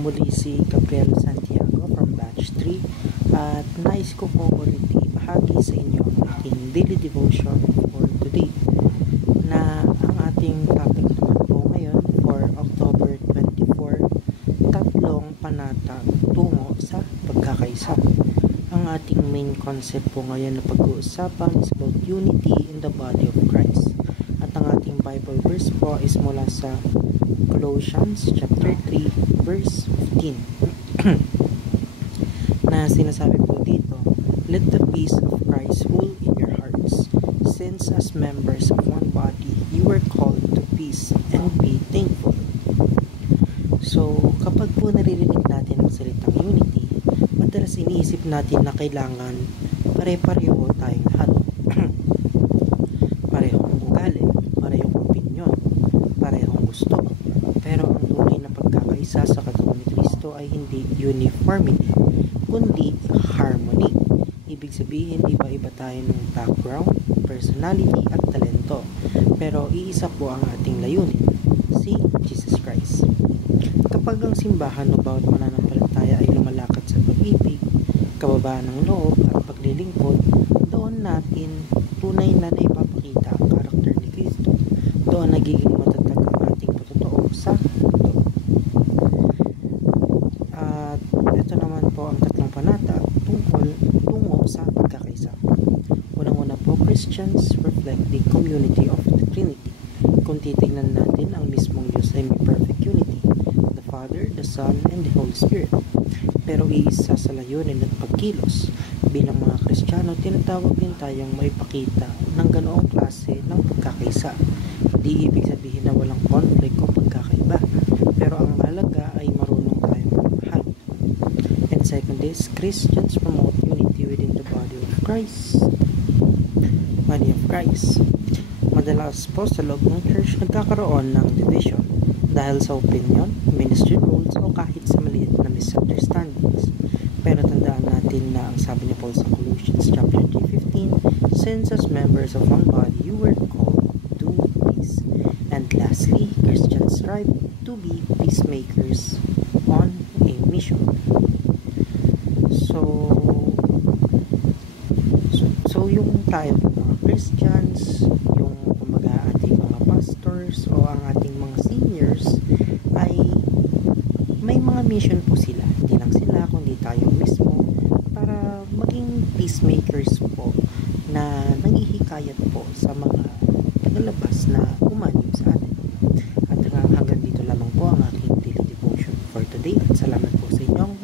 pong muli si Gabriel Santiago from Batch 3 at nais ko po ulit ibahagi sa inyo ang aking daily devotion for today na ang ating topic naman po ngayon for October 24, tatlong panata tungo sa pagkakaisa. Ang ating main concept po ngayon na pag-uusapan is about unity in the body of Christ. At ang ating Bible verse po is mula sa Colossians chapter 3 verse 15 na sinasabi po dito, "Let the peace of Christ rule in your hearts, since as members of one body you were called to peace and be thankful." So kapag po naririnig natin ang salitang unity, madalas iniisip natin na kailangan pare-pareho tayong lahat. Parehong ugali, parehong opinyon, parehong gusto. Pero ang tunay na pagkakaisa sa katawan ni Kristo ay hindi uniformity, kundi harmony. Ibig sabihin, iba-iba tayo ng background, personality at talento. Pero iisa po ang ating layunin, si Jesus Christ. Kapag ang simbahan o bawat mananampalataya ay lumalakad sa pag-ibig, kababaan ng loob at paglilingkod, doon natin tunay na naipapakita ang karakter ni Kristo. Doon nagiging matatag ang ating patotoo sa mundo. At ito naman po ang tatlong panata tungo sa pagkakaisa. Unang-una po, Christians reflect the community of the Trinity. Kung titignan natin, ang mismong Diyos ay may perfect unity, the Father, the Son, and the Holy Spirit. Pero iisa sa layunin at pagkilos. Bilang mga Kristiyano, tinatawag din tayong maipakita ng ganoong klase ng pagkakaisa. Hindi ibig sabihin na walang conflict o pagkakaiba, pero ang mahalaga ay marunong tayong magmahal. And second is, Christians promote unity within the body of Christ. Madalas po sa loob ng church nagkakaroon ng division dahil sa opinion, ministry roles o kahit sa maliit na misunderstandings. Pero tandaan natin na ang sabi ni Paul sa Colossians chapter 3:15, "Since as members of one body you were called to peace." And lastly, Christians strive to be peacemakers on a mission. So yung tayo mga Christians, yung kumbaga ating mga pastors o ang ating mga seniors ay may mga mission po sila. Hindi lang sila, kundi tayo mismo para maging peacemakers po na nanghihikayat po sa mga tagalabas na umanim sa atin. At hanggang dito lamang po ang aking daily devotion for today. At salamat po sa inyong